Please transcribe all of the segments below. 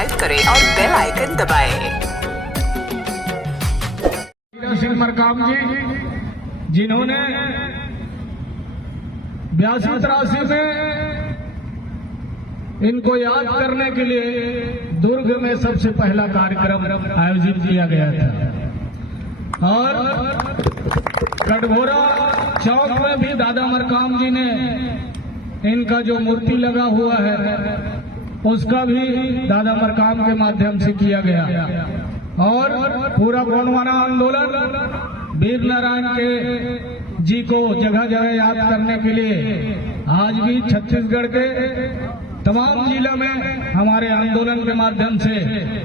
Subscribe करें और bell icon दबाएं। सिंह मरकाम जी, जिन्होंने 82-83 में इनको याद करने के लिए दुर्ग में सबसे पहला कार्यक्रम आयोजित किया गया था और कटघोरा चौक में भी दादा मरकाम जी ने इनका जो मूर्ति लगा हुआ है उसका भी दादा मरकाम के माध्यम से किया गया और पूरा गोंडवाना आंदोलन वीर नारायण के जी को जगह जगह याद करने के लिए आज भी छत्तीसगढ़ के तमाम जिलों में हमारे आंदोलन के माध्यम से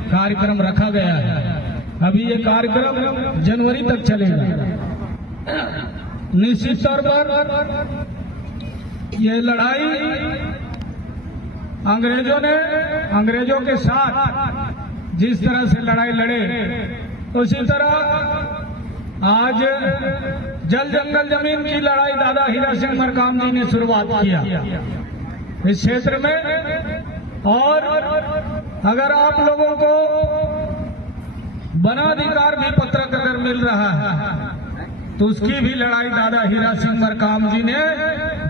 कार्यक्रम रखा गया है। अभी ये कार्यक्रम जनवरी तक चलेगा। निश्चित तौर पर ये लड़ाई अंग्रेजों के साथ जिस तरह से लड़ाई लड़े उसी तरह आज जल जंगल जमीन की लड़ाई दादा हीरा सिंह मरकाम जी ने शुरुआत किया इस क्षेत्र में। और अगर आप लोगों को वनाधिकार भी पत्रक अगर मिल रहा है तो उसकी भी लड़ाई दादा हीरा सिंह मरकाम जी ने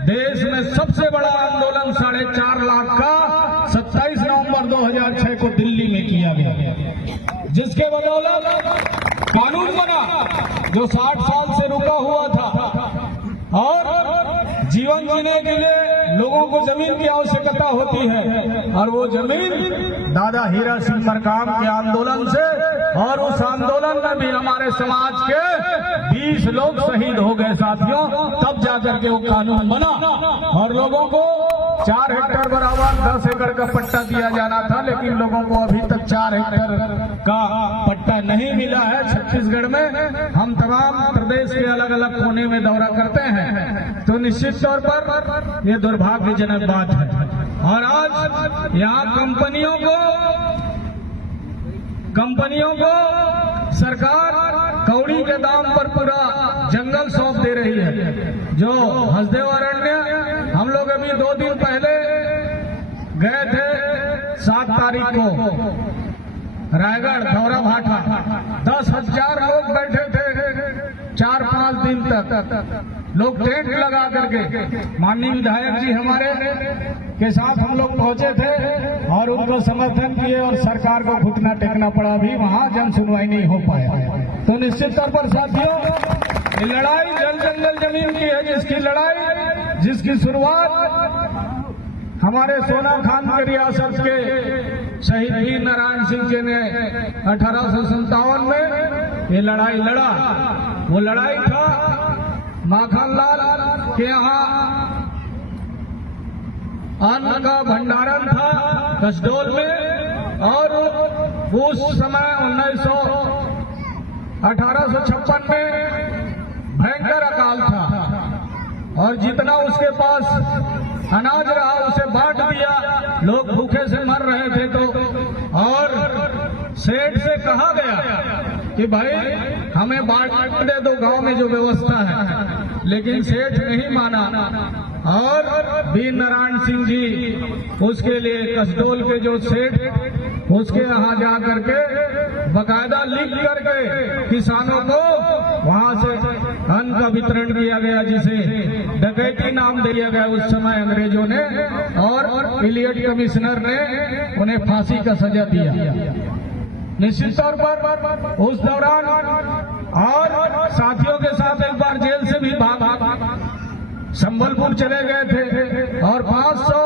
देश में सबसे बड़ा आंदोलन 4.5 लाख का 27 नवंबर 2006 को दिल्ली में किया गया, जिसके बदौलत कानून बना जो 60 साल से रुका हुआ था और जीवन जीने के लिए लोगों को जमीन की आवश्यकता होती है और वो जमीन दादा हीरा सिंह मरकाम के आंदोलन से और उस आंदोलन में भी हमारे समाज के 20 लोग शहीद हो गए साथियों, तब जाकर के वो कानून बना और लोगों को 4 हेक्टेयर बराबर 10 एकड़ का पट्टा दिया जाना था, लेकिन लोगों को अभी तक 4 हेक्टेयर का पट्टा नहीं मिला है। छत्तीसगढ़ में हम तमाम प्रदेश के अलग अलग कोने में दौरा करते हैं तो निश्चित तौर पर ये दुर्भाग्यजनक बात है। और आज यहाँ कंपनियों को सरकार कौड़ी के दाम पर पूरा जंगल सौंप दे रही है। जो हसदेव अरण्य हम लोग अभी 2 दिन पहले गए थे 7 तारीख को रायगढ़ धौरा भाटा, 10,000 लोग बैठे थे 4-5 दिन तक। लोग टेंट लगा करके माननीय विधायक जी हमारे के साथ हम लोग पहुंचे थे और उनको समर्थन किए और सरकार को घुटना टेकना पड़ा, भी वहां जन सुनवाई नहीं हो पाया। तो निश्चित तौर पर साथियों ये लड़ाई जल जंगल जमीन की है, जिसकी शुरुआत हमारे सोना खान के रियासत के शहीद वीर नारायण सिंह जी ने 1857 में ये लड़ाई लड़ा। वो लड़ाई था माखनलाल के यहाँ अन्न का भंडारण था कसडोल में और उस समय 1856 में भयंकर अकाल था और जितना उसके पास अनाज रहा उसे बांट दिया, लोग भूखे से मर रहे थे। तो और सेठ से कहा गया कि भाई हमें बांट दे दो गांव में जो व्यवस्था है, लेकिन सेठ नहीं माना और वीर नारायण सिंह जी उसके लिए कसडोल के जो सेठ उसके यहाँ जा करके बकायदा लिख करके किसानों को वहां से अन्न का वितरण किया गया, जिसे डकैती नाम दिया गया उस समय अंग्रेजों ने, और इलियट कमिश्नर ने उन्हें फांसी का सजा दिया। निश्चित तौर पर उस दौरान और साथियों के साथ एक बार जेल से भी संबलपुर चले गए थे और 500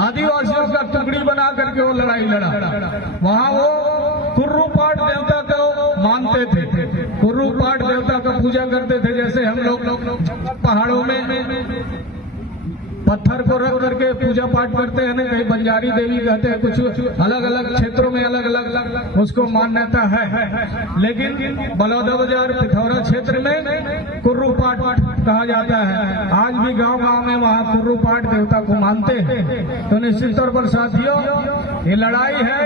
आदिवासियों का टुकड़ी बना करके वो लड़ाई लड़ा। वहाँ वो कुर्रू पाट देवता को मानते थे, कुर्रू पाट देवता का पूजा करते थे, जैसे हम लोग पहाड़ों में पत्थर को रख करके पूजा पाठ करते हैं ना, कहीं बंजारी देवी कहते हैं, कुछ अलग अलग क्षेत्रों में अलग अलग उसको मान्यता है। लेकिन बलौदा बाजार पिथौरा क्षेत्र में कुर्रू पाट कहा जाता है। आज भी गांव में वहाँ कुर्रू पाट देवता को मानते हैं। तो निश्चित तौर पर साथियों ये लड़ाई है,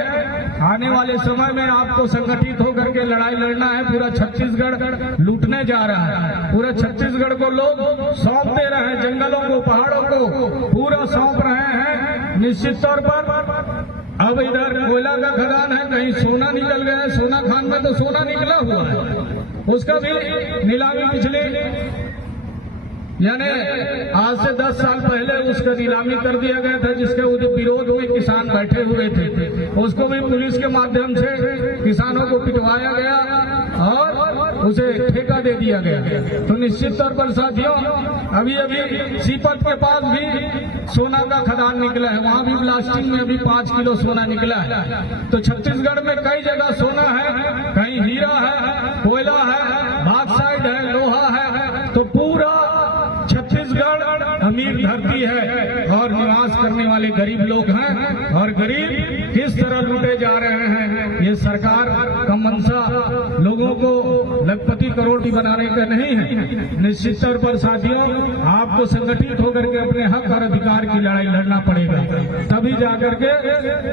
आने वाले समय में आपको संगठित होकर के लड़ाई लड़ना है। पूरा छत्तीसगढ़ लूटने जा रहा है, पूरा छत्तीसगढ़ को लोग सौंप दे रहे हैं, जंगलों को पहाड़ों को पूरा सौंप रहे हैं। निश्चित तौर पर अब इधर कोयला का खदान है, कहीं सोना निकल गया है, सोना खान में तो सोना निकला हुआ है, उसका भी नीलामी पिछले यानी आज से 10 साल पहले उसका नीलामी कर दिया गया था, जिसके विरोध में किसान बैठे हुए थे। उसको भी पुलिस के माध्यम से किसानों को पिटवाया गया और उसे ठेका दे दिया गया। तो निश्चित तौर पर साथियों, अभी सीपत के पास भी सोना का खदान निकला है, वहां भी ब्लास्टिंग में अभी 5 किलो सोना निकला है। तो छत्तीसगढ़ में कई जगह सोना है, कहीं हीरा है, कोयला है, बॉक्साइट है, लोहा है। तो पूरा छत्तीसगढ़ अमीर धरती है और निवास करने वाले गरीब लोग हैं, और गरीब किस तरह लूटे जा रहे हैं। ये सरकार का मंशा लोगों को लखपति करोड़पति बनाने का नहीं है। निश्चित तौर पर साथियों, आपको संगठित होकर के अपने हक और अधिकार की लड़ाई लड़ना पड़ेगा, तभी जाकर के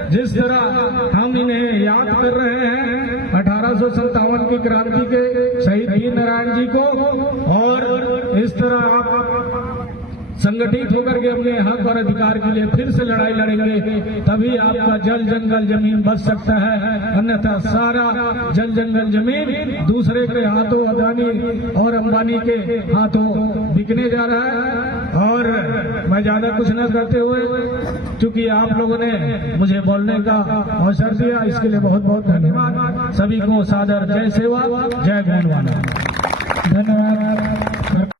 जिस तरह हम इन्हें याद कर रहे हैं 1857 की क्रांति के शहीद वीर नारायण जी को, और इस तरह आप संगठित होकर के अपने हक और अधिकार के लिए फिर से लड़ाई लड़ेंगे, तभी आपका जल जंगल जमीन बच सकता है। अन्यथा सारा जल जंगल जमीन दूसरे के हाथों, अदानी और अंबानी के हाथों बिकने जा रहा है। और मैं ज्यादा कुछ न करते हुए, क्योंकि आप लोगों ने मुझे बोलने का अवसर दिया, इसके लिए बहुत बहुत धन्यवाद। सभी को सादर जय सेवा, जय गोंडवाना। धन्यवाद।